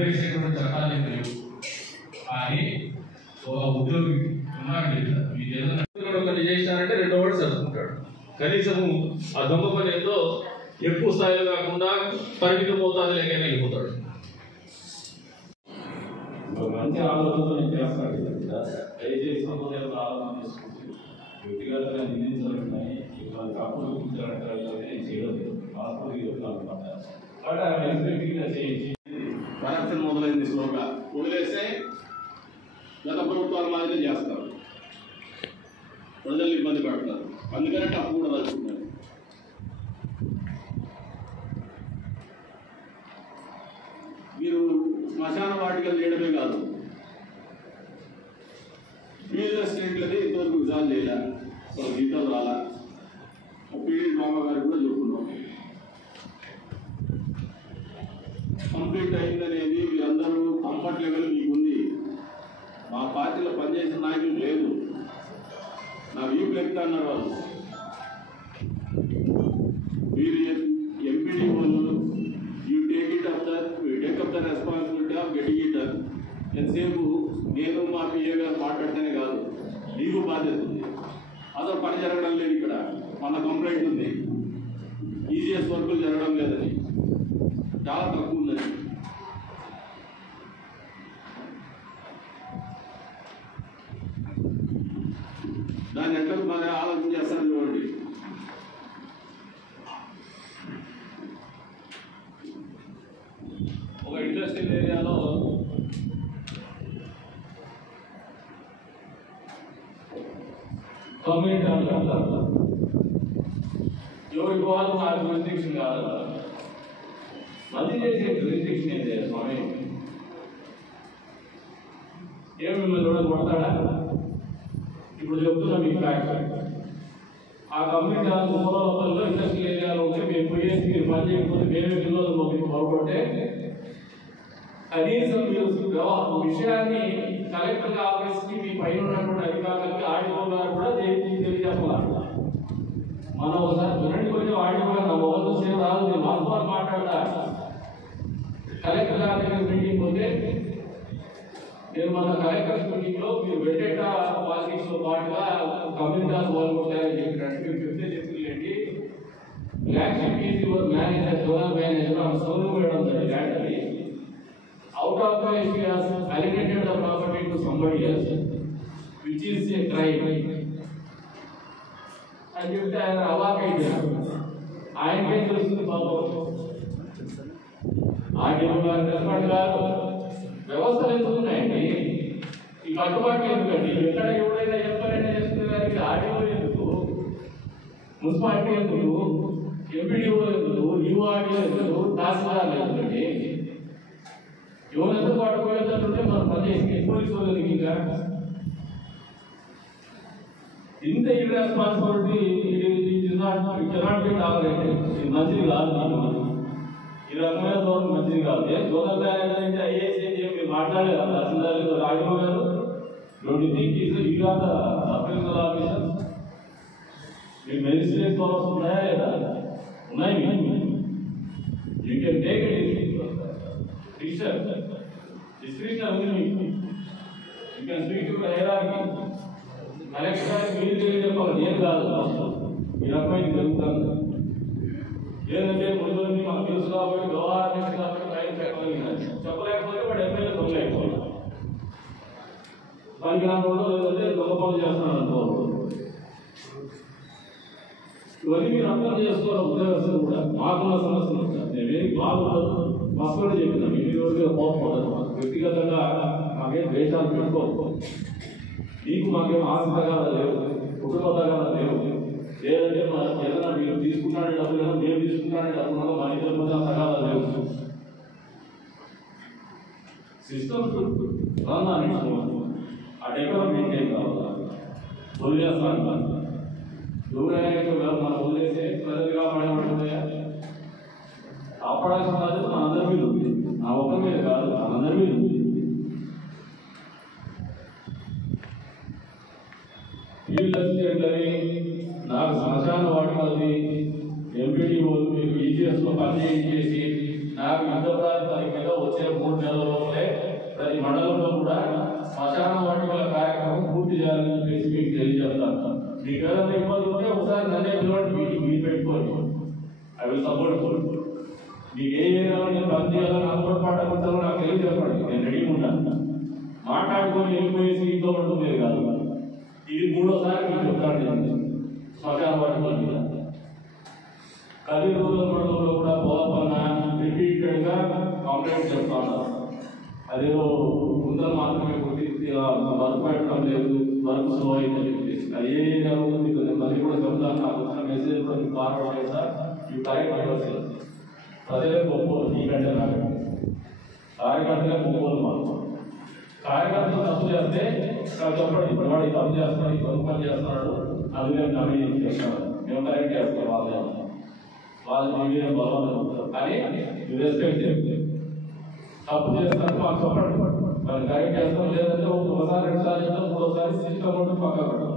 వేసేటువంటి చట్టాలు ఏం లేవు. కానీ ఒక ఉద్యోగి ఉన్నాడు మీకు ఏదైనా ఒకటి చేశానంటే 2వ వాడు చదువుకుంటాడు. కనీసము ఆ దొంగ పని ఏదో ఎక్కువ స్థాయిలో కాకుండా పరిమిత మోతాదు లేకైనా వెళ్ళిపోతాడు. మంచి ఆలోచనతో నేను చేస్తాను. దయచేసి ఆలోచన తీసుకుంటే వ్యక్తిగతంగా నిందించాలని అప్పుడు నేను చేయడం లేదు. కరప్షన్ మొదలైంది. స్లోగా వదిలేస్తే గత ప్రభుత్వాల మాదిరి చేస్తారు, ప్రజల్ని ఇబ్బంది పెడతారు. అందుకనే తప్పు కూడా తలుచుకున్నారు. మీరు శ్మశాన వాటికలు చేయడమే కాదు, రియల్ ఎస్టేట్లది ఇంతవరకు విజాలు చేయాల, వాళ్ళ జీతాలు రాలా. పీడి బాబా గారికి కూడా చెప్పుకున్నాం. కంప్లీట్ అయిందనేది వీళ్ళందరూ కంఫర్ట్ లెవెల్ మీకుంది. మా పార్టీలో పనిచేసిన నాయకులు లేదు, నా వీపు లెక్క అన్నారు వాళ్ళు. మీరు ఎంపీడీ వాళ్ళు take up the responsibility of getting it done. ఎంతసేపు నేను మా పిఏ గారు మాట్లాడితేనే కాదు, మీకు బాధ్యత ఉంది. అసలు పని జరగడం లేదు. ఇక్కడ మన కంప్లైంట్ ఉంది, ఈజీఎస్ వర్కులు జరగడం లేదని, చాలా తక్కువ ఉందని. దాన్ని ఎట్లా మరి ఆలోచన చేస్తాను చూడండి. ఒక ఇండస్ట్రియల్ ఏరియాలో కమ్యూనిటీ అంటారు, ఎవరికి వాళ్ళు నాకు రిస్ట్రిక్షన్ కాదు. మంది చేసే రిస్ట్రిక్షన్ ఏంటి స్వామి? ఏమి మిమ్మల్ని కూడా కొడతాడా? ఇప్పుడు చెప్తున్నా మీకు ఫ్యాక్ట్. ఆ కమ్యూనిటీ మూలలో ఇండస్ట్రియల్ ఏరియాలో ఉంటే మేము పోయేసి మీరు పని చేయకపోతే మేమే పిల్లలు మీకు బాగుపడితే కనీసం మీరు విషయాన్ని కలెక్టర్ ఆఫీస్కి మీ పైన ఉన్నటువంటి అధికారులకి ఆడియో గారు కూడా తెలియజేయాలి. మనం ఒకసారి చూడండి, కొంచెం ఆడియో గారు నా మొబైల్ సేవ రాదు, నేను వాస్తవాలు మాట్లాడతా. కలెక్టర్ గారి మీటింగ్ పోతే నేను మన కలెక్టర్ మీటింగ్ లో మీరు వెంటేట పాలిటిక్స్ తో పాటుగా కమ్యూనిటీ వాళ్ళు కొట్టారని చెప్పినట్టు మీరు చెప్తే చెప్తులేండి. Flagship is your manager, zonal manager సౌలు వేయడం జరిగింది. Out of the he has allocated the property to somebody else, which is a crime. And if they are allowed, I can just follow. I give you a response. వ్యవస్థలు ఎందుకు ఉన్నాయండి? ఈ కట్టుబాట్లు ఎందుకండి? ఎక్కడ ఎవరైనా చెప్పారైనా చేస్తున్న దానికి ఆడియో ఎందుకు, మున్సిపాలిటీ ఎందుకు, ఎంపీడీఓ ఎందుకు, న్యూ ఆడియో ఎందుకు, తహసీల్దార్లు ఎందుకండి? ఎవరెందుకు పట్టుకోలేదంటే మనం పనిచేసి పోలీసు వాళ్ళకి ఇంకా ఇంత ఇర్రెస్పాన్సిబిలిటీ కెనాట్ బి టాలరేటెడ్. ఇది మంచిది కాదు. ఈ రకమైన ధోరణి మంచిది కాదు. జోనల్ మేనేజర్ అంటే ఐఏఎస్ మీరు మాట్లాడలేదు తహసీల్దార్ రాజీవ్ గారు. Don't you think you are the sub officer? మీ మెజిస్ట్రేట్ పవర్స్ ఉన్నాయా లేదా? ఉన్నాయి. You can take it discretion ఉంది. You can speak to hierarchy. Collector గారికి మీరు తెలియజెప్పాలి, నేను కాదు. ఈ రకమైన జరుగుతుంది. లేదంటే ముందు మాకు తెలుసు కాబట్టి వ్యవహారం కాబట్టి బయట చెప్పలేకపోతే వాడు ఎమ్మెల్యే దొంగలేకపోవాలి. పనికి రాకుండా లేదంటే దొంగ పనులు చేస్తున్నాడు అనుకోవాలి. ఇవన్నీ మీరు అర్థం చేసుకోవాలి. ఉద్యోగస్తులు కూడా మాకున్న సమస్యలు ఉంటాయి. నేనేమి బాగుండదు మస్తు చెప్పినాం. ఇన్ని రోజులుగా పోకపోతాను. వ్యక్తిగతంగా మాకేం ద్వేషాలు పెట్టుకోవచ్చు. మీకు మాకేం ఆశతగాలు లేవు, కుటుంబతగాలు లేవు. లేదంటే ఏదైనా మీరు తీసుకున్నాడే డబ్బులు, మేము తీసుకున్నాడే డబ్బులు, మా ఇద్దరు మధ్య తగాదాలు లేవు. సిస్టమ్ రన్ అని ఆ డెవలప్ మెయింటైన్ కావాలి. వదిలేస్తాను ఎవరైనా మనం వదిలేసే ప్రజలుగా పడేవాడున్నాయా? కాపాడాల్సిన బాధ్యత మన అందరి మీద ఉంది. నా ఒక్క మీద కాదు, మనందరి మీద ఉంది. నాకు శ్మశాన వాటికది ఎంపీడీఓలు మీరు ఈజీఎస్ లో పని చేసి నాకు యుద్ధ ప్రాతిపదికగా వచ్చే 3 నెలలు పని చేయాలో నాకు కూడా పాఠాలు నాకు తెలియదు చెప్పండి, నేను రెడీగా ఉంటాను. మాట్లాడుకొని వెళ్ళిపోయి సీట్లో ఉంటుంది కాదు. ఇది మూడోసారి మీకు చెప్తాను. శ్మశాన వాటిలో మీద కది రూరల్ మండలంలో కూడా పోలపన్న రిపీటెడ్గా కంప్లైంట్ చెప్తాను. అదేదో ముందర మాత్రమే గుర్తించి వర్క్ పెట్టడం లేదు, వర్క్ స్లో అయితే అది ఏ జరుగుతుంది మళ్ళీ కూడా చెప్తాను. నాకు వచ్చిన మెసేజ్ కూడా మీకు ఫార్వర్డ్ చేస్తా. ఈ కార్యక్రమం ప్రజలే గొప్ప, నీకంటే నాకు కార్యకర్తలే గొప్పలు. మాకు కార్యకర్తలు తప్పు చేస్తే చెప్పండి, ఇప్పుడు వాడు తప్పు చేస్తున్నాడు, ఈ తప్పు పని చేస్తున్నాడు, అది మేము నమ్మి చేస్తున్నాడు, మేము కరెక్ట్ చేస్తాం. వాళ్ళు మీద బలవంతం ఉంటారు, కానీ రెస్పెక్ట్ చేస్తే తప్పు చేస్తారు మాకు చెప్పండి, మనం కరెక్ట్ చేస్తాం. లేదంటే ఒకసారి రెండుసార్లు చేస్తాం, మూడోసారి సిస్టమ్ ఉంటే పక్క పెట్టాం.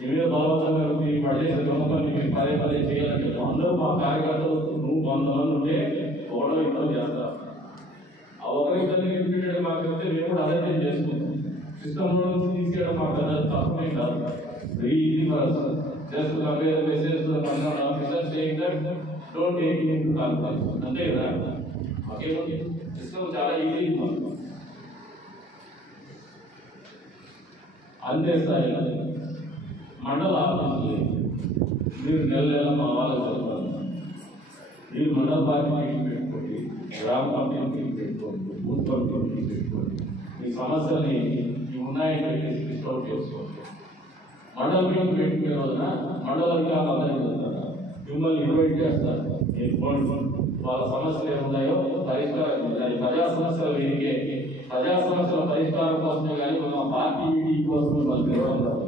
ఈ మీద బలవంతంగా పడేసే గొప్పని మీరు పదే పదే చేయాలంటే అందరూ మా కార్యకర్తలు 100 మంది ఉంటే ఒకటో ఇద్దరు చేస్తారు. ఆ ఒకరిద్దరిని రిపీటెడ్ మాకు చెప్తే మేము కూడా అదే చేసుకుంటాం. సిస్టంలో నుంచి తీసుకెళ్ళడం మాకు పెద్ద తప్పమే కాదు. Easy for us. Just convey the message to the concerned officer saying that don't take it into conflict. అంతే కదా, మాకేముంది సిస్టమ్ చాలా ఈజీ. అంతే స్థాయి మండల ఆఫీసులు మీరు నెల మా వాళ్ళకి చెప్తారు. మీరు మండల పార్టీ మీటింగ్ పెట్టుకోండి, గ్రామ కమిటీ మీటింగ్ పెట్టుకోండి, బూత్ కమిటీ మీటింగ్ పెట్టుకోండి. మీ సమస్యల్ని ఉన్నాయని చెప్పేసి సాల్వ్ చేసుకోండి. మండల మీటింగ్ పెట్టుకునే రోజున మండల అధికారులు అందరికీ చెప్తారు, మిమ్మల్ని ఇన్వైట్ చేస్తారు. వాళ్ళ సమస్యలు ఏమున్నాయో పరిష్కారం, ప్రజా సమస్యలు వేదికే, ప్రజా సమస్యల పరిష్కారం కోసమే కానీ మన పార్టీ మీటింగ్ కోసం మిమ్మల్ని పిలవడం.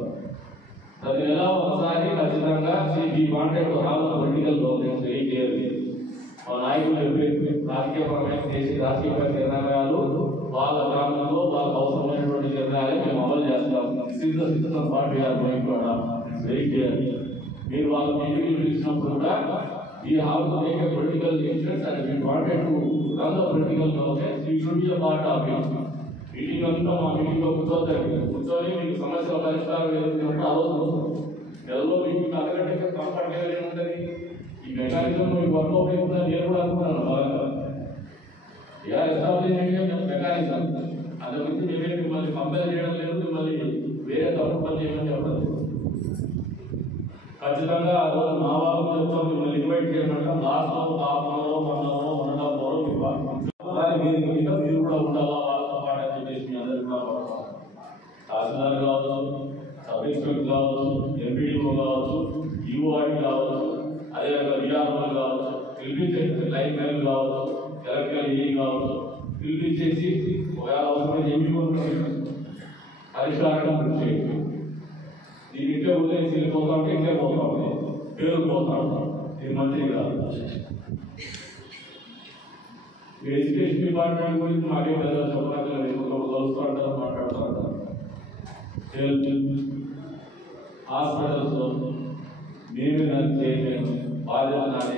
ప్రతి నెల ఒకసారి ఖచ్చితంగా wanted hall political programmes very clearly మా నాయకులు చెప్పే రాజకీయపరమైన రాజకీయ నిర్ణయాలు వాళ్ళ గ్రామంలో వాళ్ళకు అవసరమైనటువంటి నిర్ణయాలు మేము అమలు చేస్తాం. సిద్ధం పార్టీ వెరీ క్లియర్. మీరు వాళ్ళ మీటింగ్లు పిలిచినప్పుడు కూడా ఈ hall to make a political influence and we wanted to run the political programmes. You should be a part of it. Meeting అంతా మా మీటింగ్లో కూర్చొని మీకు సమస్యల పరిష్కారం ఏదైతే ఆ రోజు నెలలో మీకు అంతకంటే కంఫర్టబుల్ ఏముంటుంది. ఈ మెకానిజం మీకు వర్క్ అవుతుందా నేను కూడా అనుకున్నాను బాగా. ఎస్టాబ్లిష్ మెకానిజం అందు గురించి మేమే మిమ్మల్ని కంపేర్ చేయడం లేదు, మిమ్మల్ని వేరే తప్పు పని చేయమని చెప్పలేదు. ఖచ్చితంగా ఆ రోజు మా వాళ్ళు చెప్తాం, మిమ్మల్ని ఇన్వైట్ చేయమంటాం. Last half an hour 1 hour 1.5 hour మీకు మీరు కూడా ఉండాలా వాళ్ళతో పాటు అని చెప్పేసి మీ అందరికీ కూడా తహసీల్దార్ కావచ్చు, సబ్ ఇన్స్పెక్టర్ కావచ్చు, ఎంపీడీఓ కావచ్చు, ఈఓఆర్టీ కావచ్చు, అదేవిధంగా విఆర్ఓలు కావచ్చు, పిలిపించేసి లైన్ మ్యాన్ కావచ్చు, ఎలక్ట్రికల్ ఏ కావచ్చు, పిలిపించేసి ఒకవేళ అవసరమైన ఎంపీ పరిష్కారం కృషి చేయండి. దీని ఇంట్లో ఉదయం వెళ్ళిపోతా ఉంటే ఇంట్లో పోతా ఉంటాయి, పేరు పోతా ఉంటాం. ఇది మంచిది కాదు. ఎడ్యుకేషన్ డిపార్ట్మెంట్ గురించి మాకే పెద్ద చెప్పలేదు, కలుస్తూ అంటారు, మాట్లాడుతూ ఉంటారు. హాస్పిటల్స్ మేమే నాకు చేయలేము, బాధ్యత నాదే.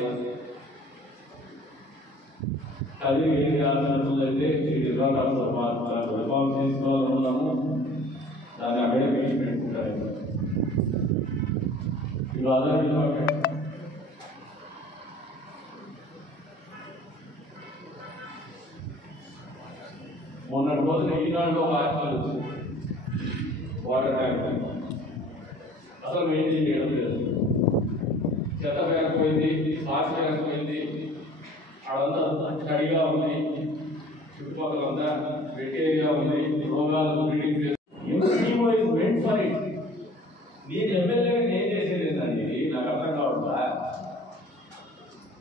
అది ఏంటి హాస్పిటల్ అయితే రిఫార్మ్ తీసుకోవాలనుకున్నాము, దాన్ని అక్కడే పెట్టి పెట్టుకుంటారు. ఇవి అదర్ డిపార్ట్మెంట్. మొన్నటి రోజున ఈనాడులో ఒక ఆర్టికల్ వచ్చింది, వాటర్ ట్యాంక్ అసలు మెయింటైన్ చేయడం లేదు. చెత్త పేరకపోయింది, సాస్ పేరకపోయింది, అదంతా తడిగా ఉంది, చుట్టుపక్కల అంతా వెట్ ఏరియా ఉంది, రోగాలు బ్రీడింగ్ చేస్తుంది. నేను ఎమ్మెల్యేగా నేను చేసేది ఏంటండి నాకు అర్థం కావట్లా.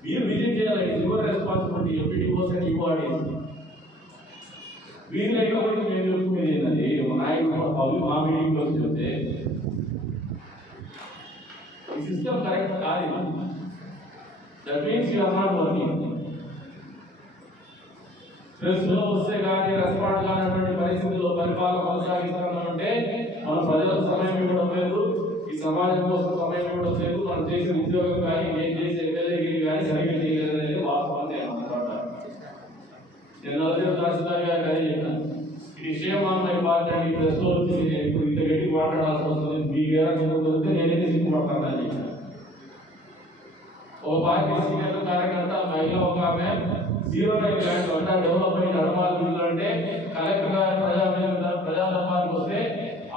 మీరు విజిట్ చేయాలి, your responsibility. MPDOs and your వీళ్ళు లేకపోతే మేము చెప్పుకునేది ఏంటండి, నాయకుడు పబ్లిక్ మా మీటింగ్లో చెప్తే ఈ సిస్టమ్ కరెక్ట్ కాదు. That means you are not working. ప్రెస్లో వస్తే కానీ రెస్పాండ్ కానటువంటి పరిస్థితుల్లో పరిపాలన కొనసాగిస్తున్నామంటే మనం ప్రజలకు సమయం ఇవ్వడం లేదు, ఈ సమాజం కోసం సమయం ఇవ్వడం లేదు, మనం చేసే ఉద్యోగం కానీ నేను చేసే ఎమ్మెల్యేగిరి కానీ సరిగ్గా చేయలేదనేది వాస్తవాన్ని అన్నమాట. నేను తహసీల్దార్ గారు కానీ చెప్పాను, ఈ విషయం మై పార్టీ ప్రెస్లో వచ్చి ఇప్పుడు ఇంత గట్టి మాట్లాడాల్సి వస్తుంది, మీకు ఏమైనా దొరికితే నేనైతే సిగ్గుపడతాను అని చెప్పాను. ఒక పార్టీ సీనియర్ కార్యకర్త మహిళ ఒక ఆమె 09 ల్యాండ్ అంటే డెవలప్ అయిన అడమాలి బిల్లు అంటే కలెక్టర్ గారు ప్రజా దర్బార్కి వస్తే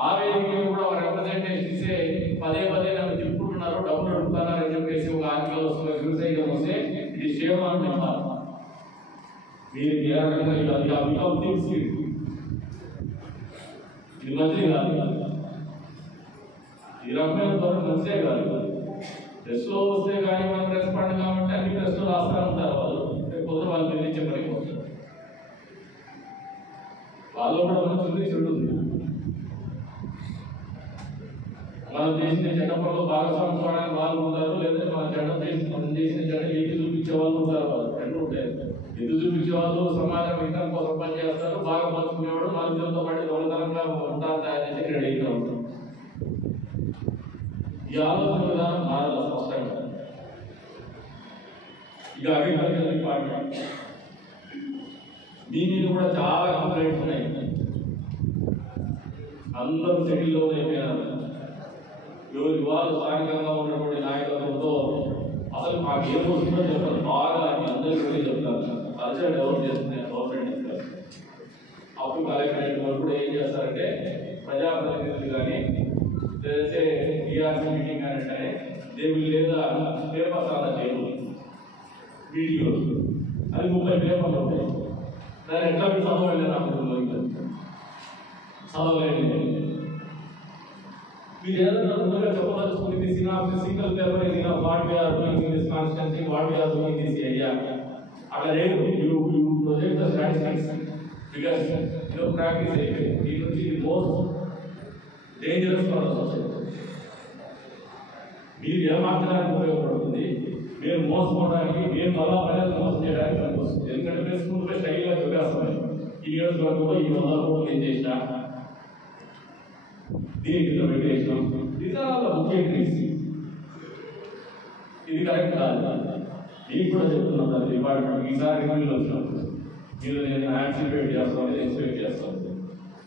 ఆ వేదికలు కూడా ఒక రిప్రజెంటేషన్ ఇస్తే పదే నన్ను తిప్పుకుంటున్నారు, డబ్బులు అడుగుతున్నారు అని చెప్పేసి ఒక ఆర్టికల్ వస్తుంది, న్యూస్ ఐటమ్ వస్తే ఇది షేమ్ అని చెప్పాలి. మీరు ఏ రకంగా ఇది మంచిది కాదు, ఈ రకమైన ధోరణి మంచిదే కాదు. టెస్ట్లో వస్తే కానీ మనం రెస్పాండ్ కావాలంటే అన్ని టెస్టులు రాస్తా ఉంటారు వాళ్ళు, పొద్దున వాళ్ళు నిర్ణయించే పనికి వస్తారు. వాళ్ళు కూడా మంచిది చెడు ఉంది. మనం చేసిన చెడ్డ పనులు భాగస్వామ్యం కావడానికి వాళ్ళు ఉంటారు, లేదంటే మనం చేసిన చెడ్డ ఎదురు చూపించే వాళ్ళు ఉంటారు. వాళ్ళు రెండు ఉంటాయి. ఎదురు చూపించే వాళ్ళు సమాజం ఇంకా కోసం పని చేస్తారు, బాగా పంచుకునేవాడు మనుషులతో పాటు దొంగతనంగా ఉంటారు, తయారు చేసి రెడీగా ఉంటారు. ఈ ఆలోచన విధానం మారాలి స్పష్టంగా. ఇక అగ్రికల్చర్ డిపార్ట్మెంట్ దీని మీద కూడా చాలా కంప్లైంట్స్ ఉన్నాయి. అందరూ సెటిల్లో అయిపోయినారు. ఎవరి వాళ్ళు స్థానికంగా ఉన్నటువంటి నాయకత్వంతో అసలు మాకు ఏమవుతుందో చెప్పారు, బాగా అందరికీ కూడా చెప్తారు. కల్చర్ డెవలప్ చేస్తున్నాయి గవర్నమెంట్. అప్పుడు కలెక్టరేట్ వాళ్ళు కూడా ఏం చేస్తారంటే ప్రజాప్రతినిధులు కానీ లేదంటే టీఆర్సీ మీటింగ్ కానీ అంటే దేవుడు లేదా పేపర్స్ అలా చేయదు, వీడియోస్ అది 30 పేపర్లు ఉంటాయి. దాన్ని ఎట్లా మీరు చదవండి నాకు చదవలేదు. మీరు ఏదైనా ముందుగా చెప్పదలుచుకుంది సింగిల్ పేపర్ ఏదైనా what we are doing in this constituency, what we are doing this area అట్లా లేదు. You project the statistics because practice అయిపోయింది. దీని నుంచి ఇది most dangerous for the society. మీరు ఏమార్చడానికి ఉపయోగపడుతుంది, మేము మోసపోవడానికి, మేము మళ్ళా ప్రజలు మోసం చేయడానికి పనికి వస్తుంది. ఎందుకంటే ప్రెస్కుంటే స్టైల్గా చెప్పేస్తాం, ఈ నియోజకవర్గంలో ఈ 100 కోట్లు ఏం చేసినా దీని కింద పెట్టేసినాం. బుక్ ఎంట్రీస్ ఇది కరెక్ట్ కాదు. మీకు కూడా చెప్తున్నాం డిపార్ట్మెంట్ ఈసారి రివ్యూలు వచ్చినప్పుడు మీరు నేను యాక్సిపేట్ చేస్తాను, ఎక్స్పెక్ట్ చేస్తాను.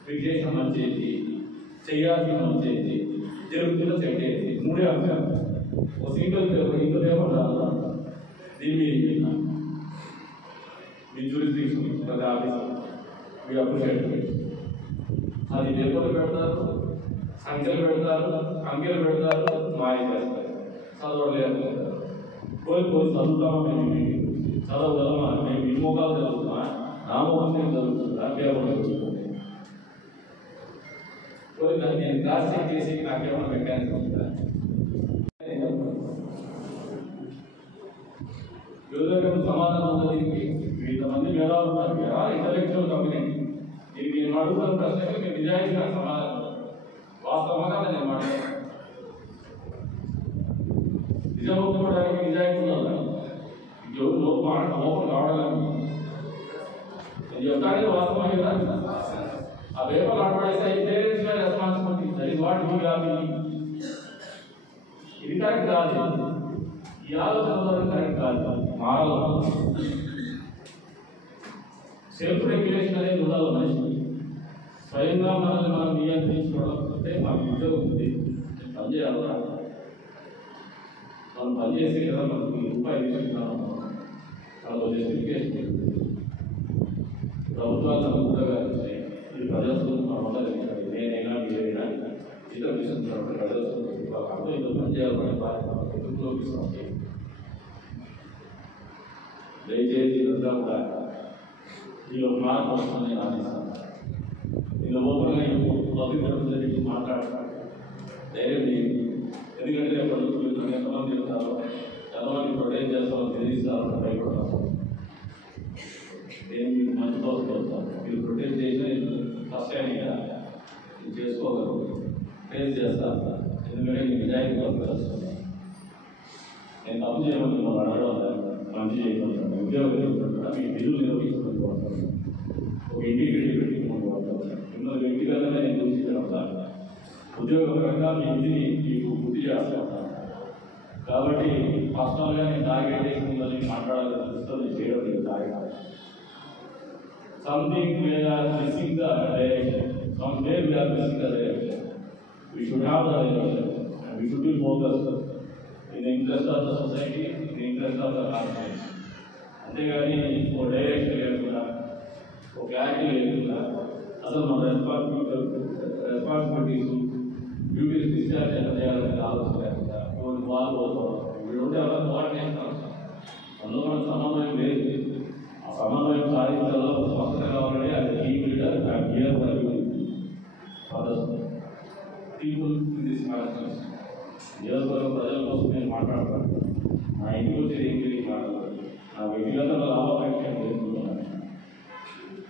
మీకు చేసిన మంచి ఏంటి, చేయాల్సిన మంచి ఏంటి, జరుగుతున్న చెట్టు ఏంటి, 3 అంశాలు. ఒక సింగిల్ పేపర్ ఇంకో పేపర్ రాదు. దీన్ని మీ జ్యూరిస్డిక్షన్ ప్రతి ఆఫీసర్ మీ అప్రిషియేట్ అది పేపర్లు పెడతారు, సంఖ్యలు పెడతారు, అంకెలు పెడతారు, మాయ చేస్తారు. చదవలేదు పోయి చదువుతామా, మేము చదవగలమా, మేము విమోకాలు చదువుతామా, నామోహం జరుగుతుందా, పేపర్ జరుగుతుంది. పోయి దాన్ని నేను క్లాస్ చెక్ చేసి నాకేమన్నా మెకానిజం ఉందా? సమాధానం ఉన్నది. ఇంతమంది మేధావులు ఉన్నారు కదా, ఇంటలెక్చువల్ కమ్యూనిటీ. దీనికి నేను అడుగుతున్న ప్రశ్నకి మీరు నిజాయితీగా సమాధానం వాస్తవంగా నేను మాట్లాడాను. నిజం ఒప్పుకోవడానికి నిజాయితీ ఉండాలి. ఎవరు లోపం కావడం నేను చెప్తానే వాస్తవం కదా. ఆ పేపర్ ఆడపడేస్తే parents responsibility. That is what you have. ఇది కరెక్ట్ కాదు. ఈ ఆలోచన కరెక్ట్ కాదు. మారాలి. సెల్ఫ్ రెగ్యులేషన్ అనేది ఉండాలి. మనిషి స్వయంగా మనల్ని మనం నియంత్రించుకోవడం మాకు ఉద్యోగం ఉంది, పనిచేయాలి. మనం పనిచేసి కదా మనకి రూపాయలు తీసుకుంటున్నాం. మనకు జస్టిఫికేషన్ ప్రభుత్వాలు అనుకుంటగా ఇది ప్రజాస్వామ్యం మనం ఉండలేదు. నేనైనా మీరైనా ఇతర విషయం ప్రజాస్వామ్యం అర్థం ఇంత పనిచేయాలని బాధ్యత. దయచేసి ఇదంతా కూడా ఈ మార్పు వస్తుందని నేను ఆశిస్తాను. ఇలా ఓపెన్గా అభివృద్ధి మాట్లాడతాను ధైర్యం చేయండి. ఎందుకంటే ప్రభుత్వం ఎంతమంది చెప్తారో, ఎంతమంది ప్రొటెక్ట్ చేస్తారో తెలియస్తారో భయపడతారు. నేను మీకు మంచి కోసం వస్తాను. మీరు ప్రొటెక్ట్ చేసిన కష్టాన్ని చేసుకోగలరు, ఫేస్ చేస్తారు. ఎందుకంటే నేను నిజాయితీ కోసం వస్తున్నాను. నేను తప్పు చేయమని మిమ్మల్ని అడగడం మంచి చేయగలుగుతాను. ఉద్యోగం మీ బిల్లు నిర్వహించుకుంటున్నాను. ఒక ఇంటిగ్రిటీ పెట్టుకుంటున్నాను. మిమ్మల్ని వ్యక్తిగతంగా నేను చూపించగలుగుతాను. ఉద్యోగపరంగా మీ ఇంటిని మీకు గుర్తు చేస్తాను. కాబట్టి పర్సనల్గా నేను టార్గెట్ చేసి మిమ్మల్ని మాట్లాడాలని చేయడం లేదు. Target something we are missing the direction. Somewhere we are missing the direction. We should have the direction and we should be focused in the interest of the society, in the interest of the country. అంతేగాని ఒక direction లేకుండా ఒక clarity లేకుండా అసలు మన responsibilities duties discharge ఎంత చేయాలనే ఆలోచన లేకుండా ఇటువంటి వాళ్ళు వీళ్ళు ఉంటే ఎవరైనా కోఆర్డినేషన్ అందులో మనకు సమన్వయం లేదు. ఆ సమన్వయం సాధించాలో స్పష్టత కావాలని అది team leader here people in this matter నియోజకవర్గం ప్రజల కోసం నేను మాట్లాడతాను. నా ఇంటికి వచ్చేది ఏం తిరిగి మాట్లాడతాను. నా వ్యక్తిగత లాభాపేక్ష చేసుకుంటున్నాను.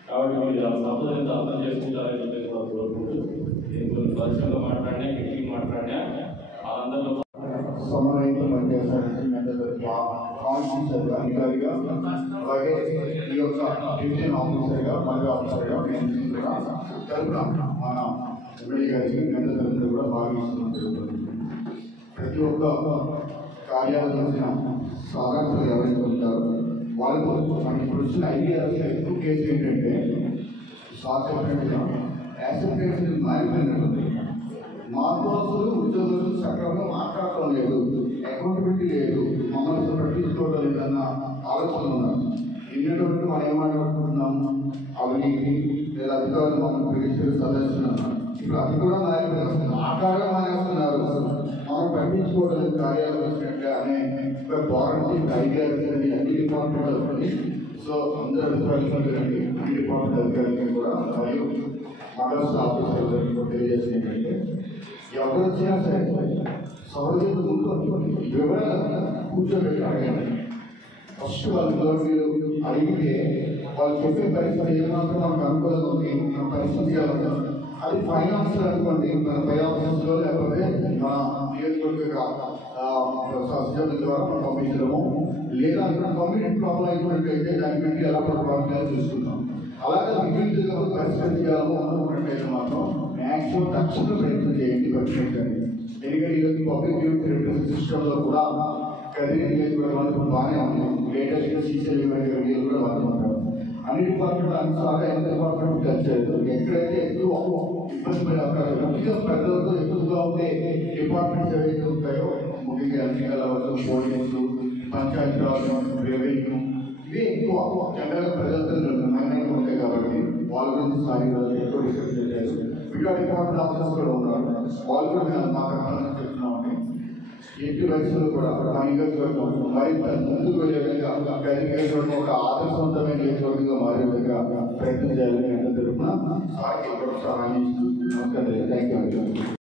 కాబట్టి మీరు ఆ సంపద అర్థం చేసుకుంటారని చెప్పేసి కోరుకుంటూ నేను కొన్ని పరిశ్రమలో మాట్లాడినా గట్టిగా మాట్లాడినా అందరిలో సమన్వయంతో పనిచేస్తారని అధికారిగా అలాగే ఈ యొక్క డివిజన్ ఆఫీసర్గా మరియు ఆఫీసర్గా తరఫున మన ఎమ్మెల్యే గారికి మెంబర్లందరూ కూడా భాగవహించడం జరుగుతుంది. ప్రతి ఒక్క కార్యాలయం వచ్చిన సాధారణ ఎవరైతే ఉంటారో వాళ్ళతో మనకి ఇప్పుడు వచ్చిన ఐడియాస్ ఎక్కువ కేసు ఏంటంటే సాధ్యమైనట్టుగా యాక్సెప్టెన్స్ మారిపోయినట్టుంది. మా దోస్తులు ఉద్యోగులు సక్రమంగా మాట్లాడటం లేదు, అకౌంటబిలిటీ లేదు, మమ్మల్ని పట్టించుకోవడం లేదన్న ఆలోచనలు ఉన్నారు. ఇన్నటువంటి మనం ఏమాట్లాడుకుంటున్నాము అవినీతి లేదా అధికారులు మమ్మల్ని పిలిచి సదస్సున్నారు. ఇప్పుడు అది కూడా మాట్లాడడం మానేస్తున్నారు, మనం పట్టించుకోవడం కార్యాలయం వచ్చినట్టుగా అనే వారంటీ ఐడియా అన్ని డిపార్ట్మెంట్ అవుతుంది. సో అందరూ అధికారులు అన్ని డిపార్ట్మెంట్ అధికారులకి కూడా మరియు మండల ఆఫీసర్లకు తెలియజేసిన ఏంటంటే ఎవరు వచ్చినా సరే సౌలభ్యం ముందు వివరాలు కూర్చోబెట్టి అడగండి. ఫస్ట్ వాళ్ళు మీరు అడిగితే వాళ్ళు చెప్పే పరిస్థితి ఏమాత్రం మనకు అనుకూలంగా ఉంది, మన పరిస్థితి అది ఫైనాన్స్ అనుకోండి, మన పై ఆఫీసులో లేకపోతే మన నియోజకవర్గ సభ్యుల ద్వారా మనం పంపించడము, లేదా కమ్యూనిటీ ప్రాబ్లం అయినట్టయితే దాని బట్టి ఎలా ప్రాబ్లం చూసుకుంటాం. అలాగే విద్యుత్తుగా పరిష్కరించాము అనుకున్నట్టయితే మాత్రం మ్యాక్సిమం తక్షణ ప్రయత్నం చేయండి పరిష్కరించండి. ఎందుకంటే ఈరోజు పబ్లిక్ రిప్రజెంటేటివ్ సిస్టంలో కూడా కదిరి నియోజకవర్గం బాగానే ఉంది. లేటెస్ట్గా సీసీఎల్ వీళ్ళు కూడా వాళ్ళు ఉంటారు. అన్ని డిపార్ట్మెంట్ అనుసారంగా ఎంత డిపార్ట్మెంట్ కలిసారు. ఎక్కడైతే ఎక్కువ ఇబ్బంది పడే అవకాశం ముఖ్యంగా పెద్దలతో ఎక్కువగా ఉండే డిపార్ట్మెంట్స్ ఏవైతే ఉంటాయో ముఖ్యంగా ఎన్నికల వరకు పోలీసులు, పంచాయతీరాజ్, రెవెన్యూ ఇవే ఎక్కువ జనరల్గా ప్రజలతో నిర్ణయంగా ఉంటాయి. కాబట్టి వాళ్ళ గురించి సాగిరాలు ఎక్కువ రీసెర్చ్ చేశారు. వీటిలో డిపార్ట్మెంట్ ఆఫీసర్స్ కూడా ఉన్నారు. వాళ్ళు కూడా మేము మా కథలను చెప్తున్నామండి. ఎట్టి వయసులో కూడా నియోజకవర్గం మరింత ముందుకు వెళ్ళే విధంగా గది నియోజకవర్గం ఒక ఆదర్శవంతమైన నియోజకవర్గంగా మారే విధంగా ప్రయత్నం చేయాలని తరఫున సాగి సహాయం. నమస్కారం. Thank you.